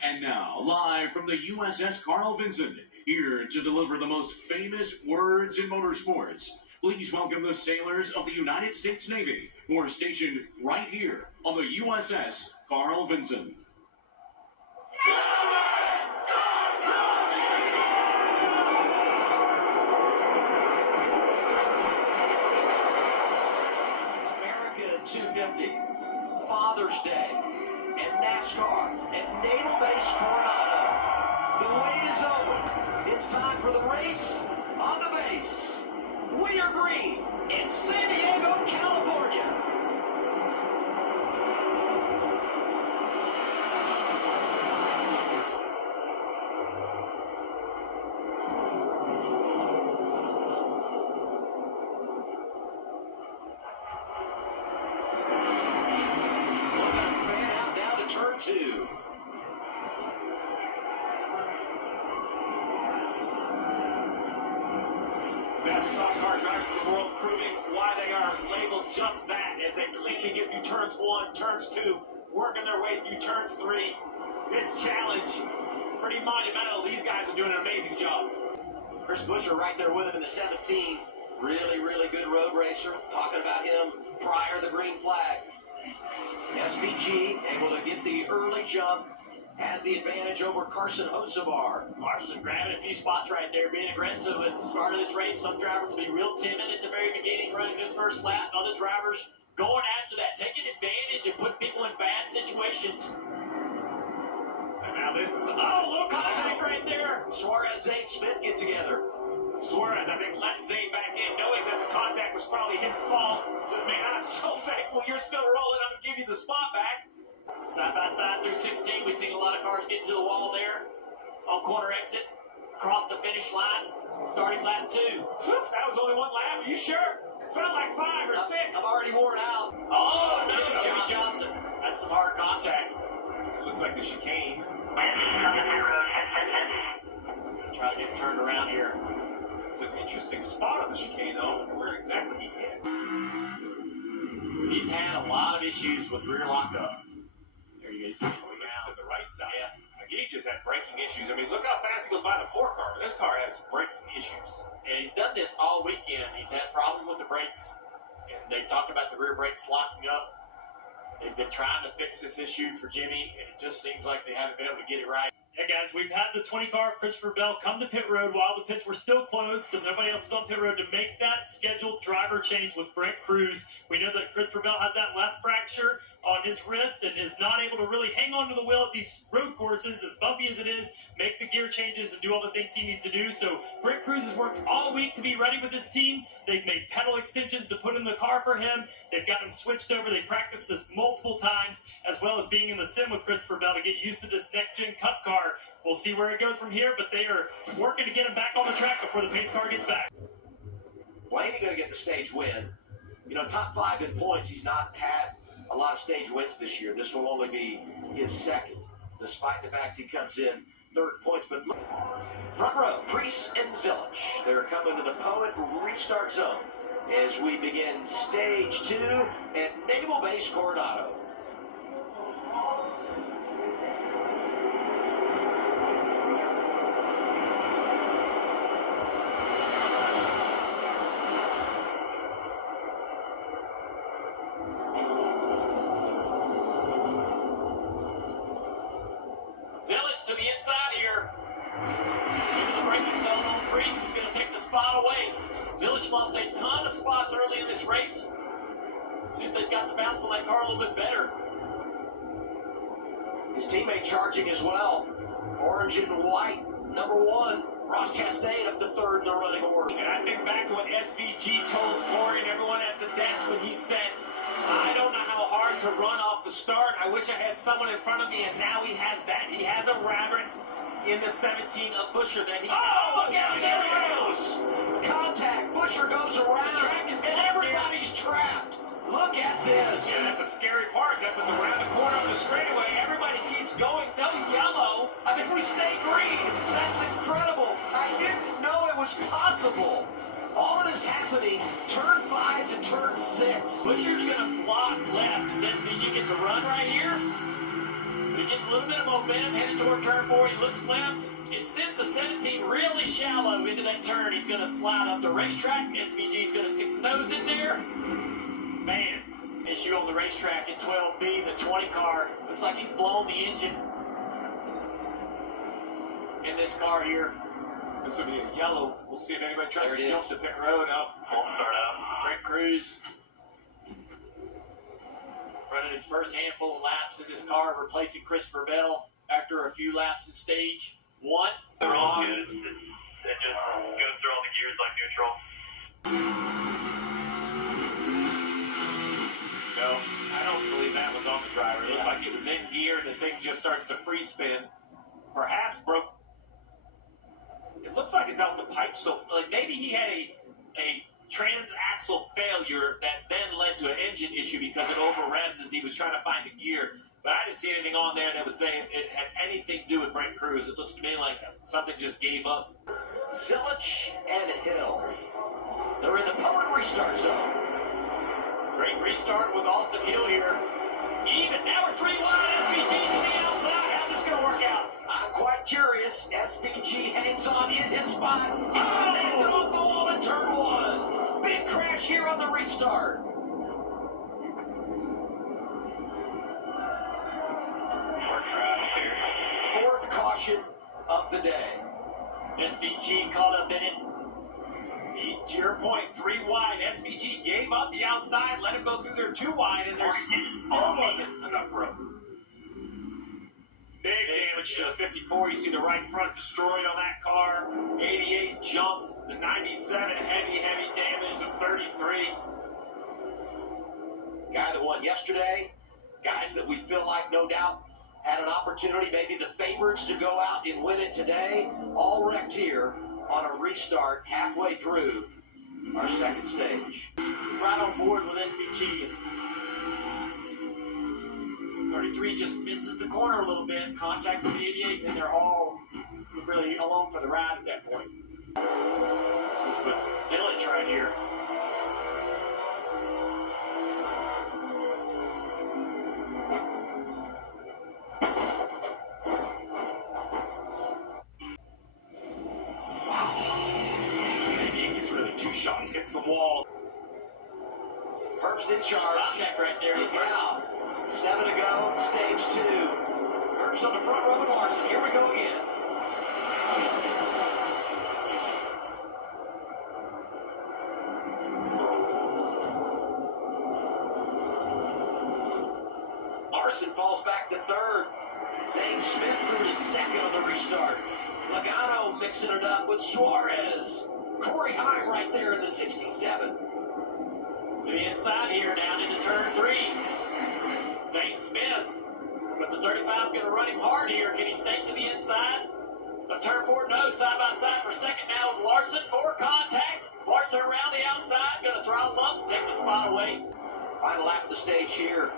And now, live from the USS Carl Vinson, here to deliver the most famous words in motorsports, please welcome the sailors of the United States Navy, who are stationed right here on the USS Carl Vinson. America 250, Father's Day, and NASCAR at Naval Base Coronado. The wait is over. It's time for the race on the base. We are green in San Diego, California. Turn 2. Best stock car drivers in the world proving why they are labeled just that as they cleanly get through turns 1, turns 2, working their way through turns 3. This challenge, pretty monumental. These guys are doing an amazing job. Chris Buescher right there with him in the 17. Really good road racer. Talking about him prior to the green flag. SVG able to get the early jump, has the advantage over Carson Hocevar. Carson grabbing a few spots right there, being aggressive at the start of this race. Some drivers will be real timid at the very beginning, running this first lap. Other drivers going after that, taking advantage and putting people in bad situations. And now this is a little contact right there. Suarez, Zane Smith get together. Suarez, I think, let Zane back in, knowing that the contact was probably his fault. Says, man, I'm so thankful you're still rolling. I'm going to give you the spot back. Side by side through 16, we've seen a lot of cars get to the wall there. On corner exit, across the finish line, starting lap 2. Whew, that was only one lap. Are you sure? Felt like 5 or 6. I'm already worn out. Oh, no, Jimmy Johnson. That's some hard contact. It looks like the chicane. Try to get turned around here. It's an interesting spot on the chicane, though. Where exactly he hit. He's had a lot of issues with rear lockup. There you go. To the right side. Yeah. He just had braking issues. I mean, look how fast he goes by the 4 car. This car has braking issues. And he's done this all weekend. He's had problems with the brakes. And they talked about the rear brakes locking up. They've been trying to fix this issue for Jimmy, and it just seems like they haven't been able to get it right. Yeah, guys, we've had the 20 car Christopher Bell come to pit road while the pits were still closed, so nobody else was on pit road to make that scheduled driver change with Brent Cruz. We know that Christopher Bell has that left fracture on his wrist and is not able to really hang on to the wheel at these road courses, as bumpy as it is, make the gear changes and do all the things he needs to do. So Brent Cruz has worked all week to be ready with this team. They've made pedal extensions to put in the car for him. They've got him switched over. They practiced this multiple times, as well as being in the sim with Christopher Bell to get used to this next-gen Cup car. We'll see where it goes from here, but they are working to get him back on the track before the pace car gets back. Blaney going to get the stage win. You know, top 5 in points. He's not had a lot of stage wins this year. This will only be his second, despite the fact he comes in 3rd points. But look, front row, Preece and Zilich. They're coming to the Poet restart zone as we begin stage 2 at Naval Base Coronado. Zilich to the inside here. Into the braking zone on Preece. He's going to take the spot away. Zilich lost a ton of spots early in this race. See if they've got the bounce on that car a little bit better. His teammate charging as well. Orange and white, number 1. Ross Chastain up to 3rd in the running order. And I think back to what SVG told Corey and everyone at the desk when he said, I don't know how hard to run off the start. I wish I had someone in front of me, and now he has that. He has a rabbit in the 17 of Buescher that he... Oh, look out, there he goes! Contact, Buescher goes around, The track is and everybody's trapped. Look at this. Yeah, that's a scary part. That's at the round the corner of the straightaway. Everybody keeps going. That was yellow. I mean, we stay green. That's incredible. I didn't know it was possible. All of this happening, turn 5 to turn 6. Buescher's going to block left. Does SVG get to run right here? He gets a little bit of momentum headed toward turn 4. He looks left. It sends the 17 really shallow into that turn. He's going to slide up the racetrack. SVG's going to stick the nose in there. Man, issue on the racetrack in 12B, the 20 car. Looks like he's blown the engine in this car here. This will be a yellow. We'll see if anybody tries to jump the pit road up. Start out. Brent Cruz running his first handful of laps in this car, replacing Christopher Bell after a few laps in stage 1. They're all good. It just goes through all the gears like neutral. No, I don't believe that was on the driver. It looked like it was in gear and the thing just starts to free spin. Perhaps broke. It looks like it's out the pipe, so like maybe he had a transaxle failure that then led to an engine issue because it over-revved as he was trying to find a gear. But I didn't see anything on there that was saying it had anything to do with Brent Cruz. It looks to me like something just gave up. Zilich and Hill. They're in the public restart zone. Great restart with Austin Hill here. Even. Now we're 3 wide. SVG to the outside. How's this going to work out? I'm quite curious. SVG hangs on in his spot. He takes it off the wall in turn 1. Big crash here on the restart. Fourth caution of the day. SVG caught up in it. To your point, 3 wide. SVG gave up the outside, let him go through there 2 wide, and there still wasn't enough room. Big damage to the 54. You see the right front destroyed on that car. 88 jumped. The 97 heavy damage. The 33. Guy that won yesterday. Guys that we feel like no doubt had an opportunity, maybe the favorites to go out and win it today. All wrecked here on a restart halfway through our second stage. Right on board with SVG. 33 just misses the corner a little bit. Contact with the 88, and they're all really alone for the ride at that point. This is with Zilich right here. Shots hits the wall. Herbst in charge. Contact right there. Yeah. 7 to go, stage 2. Herbst on the front row with Larson. Here we go again. Larson falls back to 3rd. Zane Smith through to 2nd on the restart. Logano mixing it up with Suarez. Corey Heim right there in the 67. To the inside here, down into turn 3. Zane Smith. But the 35 is going to run him hard here. Can he stay to the inside? But turn 4, no. Side by side for second now with Larson. More contact. Larson around the outside. Going to throttle up, take the spot away. Final lap of the stage here.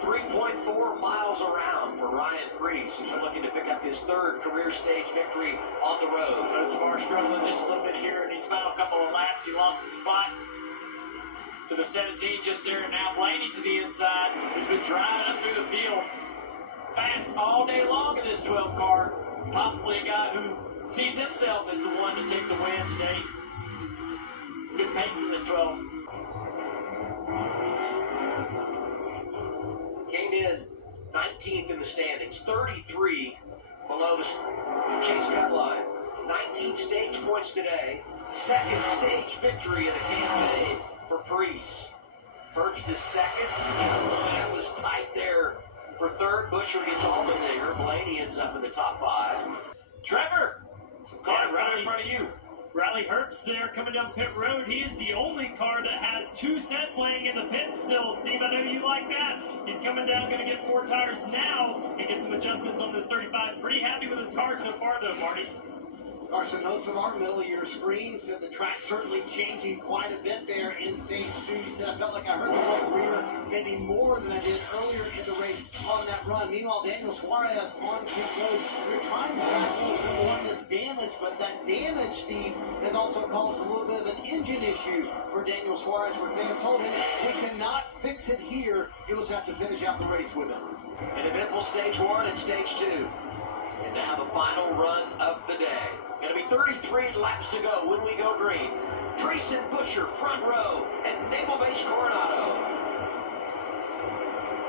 3.4 miles around for Ryan Preece, who's looking to pick up his 3rd career stage victory on the road. Bar struggling just a little bit here in his final couple of laps. He lost the spot to the 17 just there, and now Blaney to the inside. He's been driving up through the field fast all day long in this 12 car. Possibly a guy who sees himself as the one to take the win today. Good pace in this 12. Came in 19th in the standings, 33 below the chase cut line. 19 stage points today. 2nd stage victory of the campaign for Preece. First is 2nd. That was tight there for 3rd. Busher gets Allmendinger. Blaney ends up in the top 5. Trevor, Some cars right in front of you. Riley Herbst there coming down pit road. He is the only car that has 2 sets laying in the pit still. Steve, I know you like that. He's coming down, going to get 4 tires now and get some adjustments on this 35. Pretty happy with his car so far, though, Marty. Carson Hosevar, middle of your screen, said the track certainly changing quite a bit there in stage 2. He said, I felt like I heard the right rear maybe more than I did earlier in the race on that run. Meanwhile, Daniel Suarez on pit road. They're trying to diagnose number one this damage, but that damage, Steve, has also caused a little bit of an engine issue for Daniel Suarez, where they have told him, we cannot fix it here. You'll just have to finish out the race with him. An eventful stage one and stage two. And now the final run of the day. Going to be 33 laps to go when we go green. Treason Busher, front row, and Naval Base Coronado.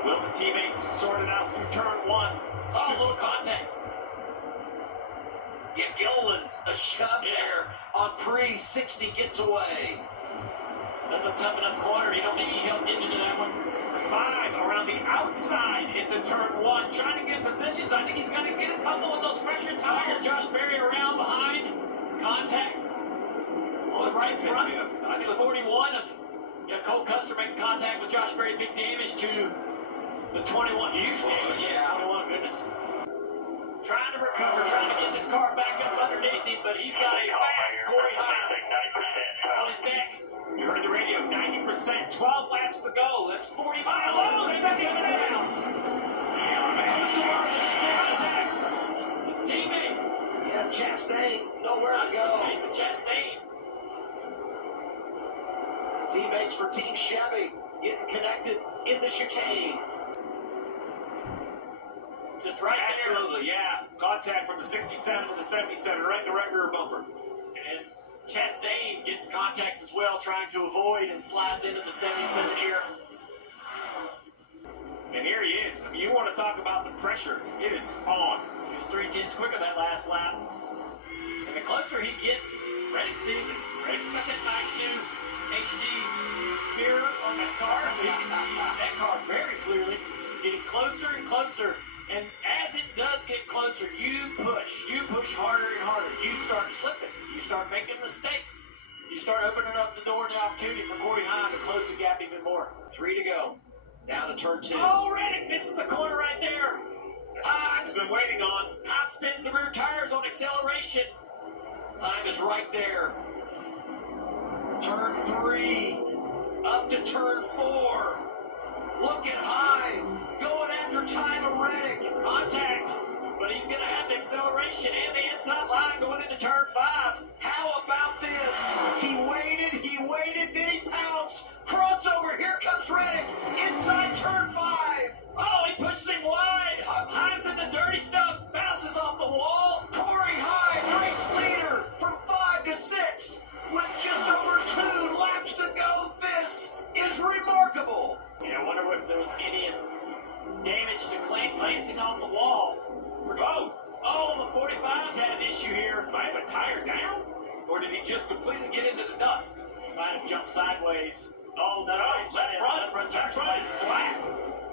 Will the teammates sort it out through turn one? Oh, a little contact. Yeah, Gillen, a shove there on pre 60 gets away. That's a tough enough corner. You don't maybe help getting into that one. 5 around the outside into turn one, trying to get positions. I think he's going to get a couple of those fresher tires. Josh Berry around behind. Contact on the right front. I think it was 41 of Cole Custer making contact with Josh Berry. Big damage to the 21. Huge damage. Yeah. 21, goodness. Trying to recover, trying to get this car back up underneath him, but he's got a fast Corey Heim on his neck. You heard the radio, 90%, 12 laps to go. That's 40 miles. Oh, second down. Contact. His teammate. Yeah, Chastain, nowhere to go. Chastain. Teammates for Team Chevy getting connected in the chicane. Just right there. Absolutely, yeah. Contact from the 67 to the 77, right in the right rear bumper. And Chastain gets contact as well, trying to avoid, and slides into the 77 here. And here he is. I mean, you want to talk about the pressure. It is on. He was 3/10 quicker that last lap. And the closer he gets, Reddick sees it. Reddick's got that nice new HD mirror on that car, so he can see that car very clearly. Getting closer and closer. And as it does get closer, you push harder and harder. You start slipping. You start making mistakes. You start opening up the door and the opportunity for Corey Heim to close the gap even more. 3 to go. Down to turn 2. Oh, Reddick misses the corner right there. Heim's been waiting on. Heim spins the rear tires on acceleration. Heim is right there. Turn 3. Up to turn 4. Look at Heim going after Tyler Reddick. Contact, but he's going to have the acceleration and the inside line going into turn 5. How about this? He waited, then he pounced. Crossover, here comes Reddick. Inside turn 5. Oh, he pushes him wide. Heim's in the dirty stuff, bounces off the wall. Corey Heim, race leader from 5 to 6 with just over 2 laps to go. This is remarkable. Yeah, I wonder if there was any damage to glancing off the wall. Oh, the 45's had an issue here. Might have a tire down? Or did he just completely get into the dust? He might have jumped sideways. Oh, no, left front tire is flat.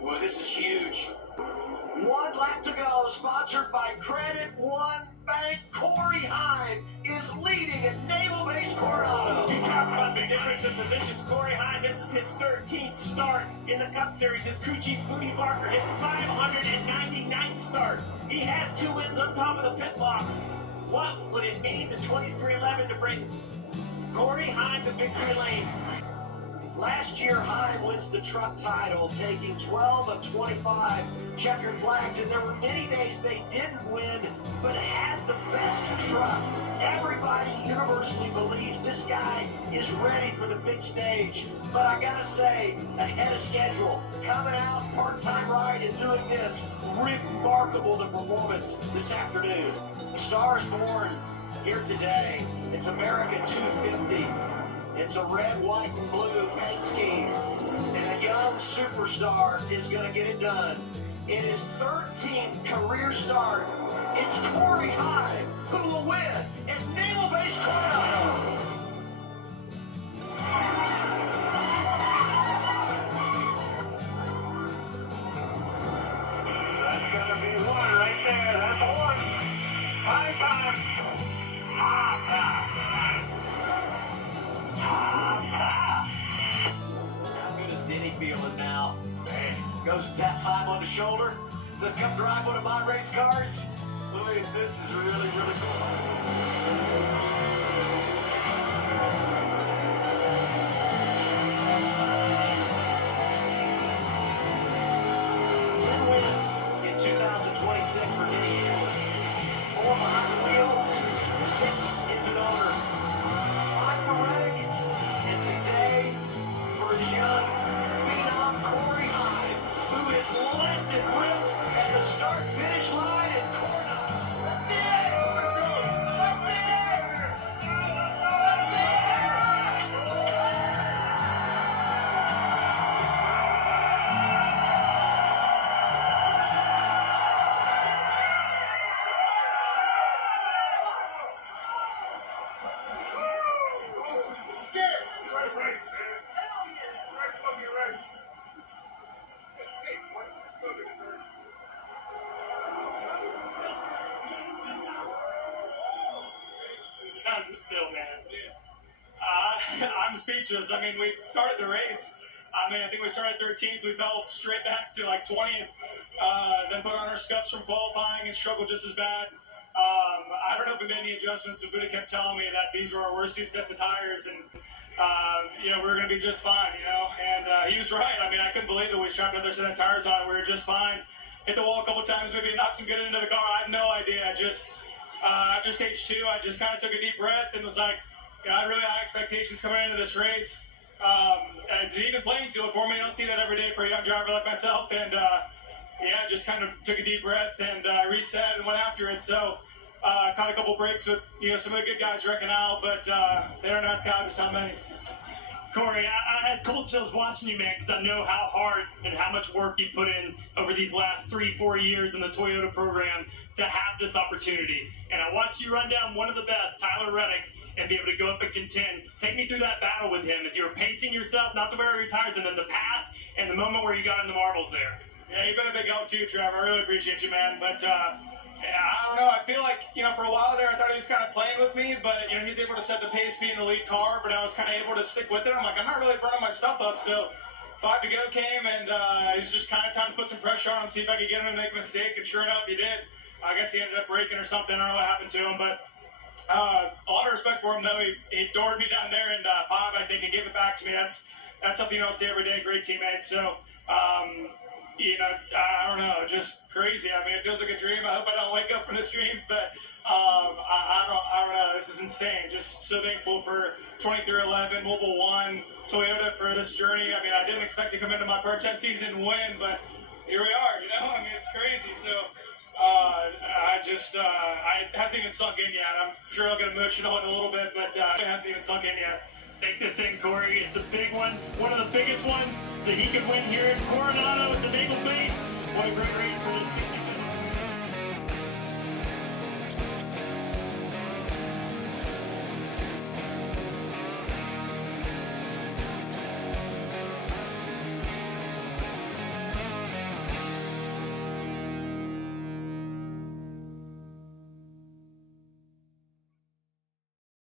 Boy, this is huge. 1 lap to go, sponsored by Credit One Bank. Corey Heim is leading at Naval Base Coronado. You talk about the difference in positions. Corey Heim, this is his 13th start in the Cup Series. His crew chief, Booney Barker, his 599th start. He has 2 wins on top of the pit box. What would it mean to 2311 to bring Corey Heim to victory lane? Last year, Heim wins the truck title, taking 12 of 25 checkered flags, and there were many days they didn't win, but had the best truck. Everybody universally believes this guy is ready for the big stage, but I gotta say, ahead of schedule, coming out, part-time ride, and doing this, remarkable the performance this afternoon. Stars born here today. It's America 250. It's a red, white, and blue paint scheme. And a young superstar is going to get it done. In his 13th career start, it's Corey Heim who will win at Naval Base Coronado. That's going to be 1 right there. That's 1. High five. How good is Denny feeling now? Goes and taps Heim on the shoulder. Says, come drive one of my race cars. Look, this is really, really cool. 10 wins feel, man? I'm speechless. I mean, we started the race. I mean, I think we started 13th. We fell straight back to like 20th. Then put on our scuffs from qualifying and struggled just as bad. I don't know if we made any adjustments, but Buddha kept telling me that these were our worst two sets of tires, and we were going to be just fine, And he was right. I mean, I couldn't believe it. We strapped another set of tires on. We were just fine. Hit the wall a couple times, maybe knocked some good into the car. I had no idea. After stage 2, I just kind of took a deep breath and was like, I really had expectations coming into this race. It's an even playing field for me. I don't see that every day for a young driver like myself. And just kind of took a deep breath and reset and went after it. So caught a couple breaks with some of the good guys wrecking out, but they don't ask how just how many. Corey, I had cold chills watching you, man, because I know how hard and how much work you put in over these last 3-4 years in the Toyota program to have this opportunity. And I watched you run down one of the best, Tyler Reddick, and be able to go up and contend. Take me through that battle with him as you were pacing yourself, not to wear your tires, and then the pass and the moment where you got in the marbles there. Yeah, you've been a big help too, Trevor. I really appreciate you, man. But I don't know. I feel like, for a while there, I thought he was kind of playing with me, but, he's able to set the pace being the lead car, but I was kind of able to stick with it. I'm like, I'm not really burning my stuff up. So 5 to go came, and it's just kind of time to put some pressure on him, see if I could get him to make a mistake, and sure enough, he did. I guess he ended up braking or something. I don't know what happened to him, but a lot of respect for him, though. He doored me down there in 5, I think, and gave it back to me. That's something you don't see every day. Great teammate. So, I don't know, just crazy. I mean, it feels like a dream. I hope I don't wake up from this dream, but I don't know. This is insane. Just so thankful for 2311, Mobile One, Toyota for this journey. I mean, I didn't expect to come into my part-time season and win, but here we are, I mean, it's crazy. So, it hasn't even sunk in yet. I'm sure I'll get emotional in a little bit, but it hasn't even sunk in yet. Take this in, Corey. It's a big one of the biggest ones that he could win here in Coronado at the Naval Base. What a great race for this 66.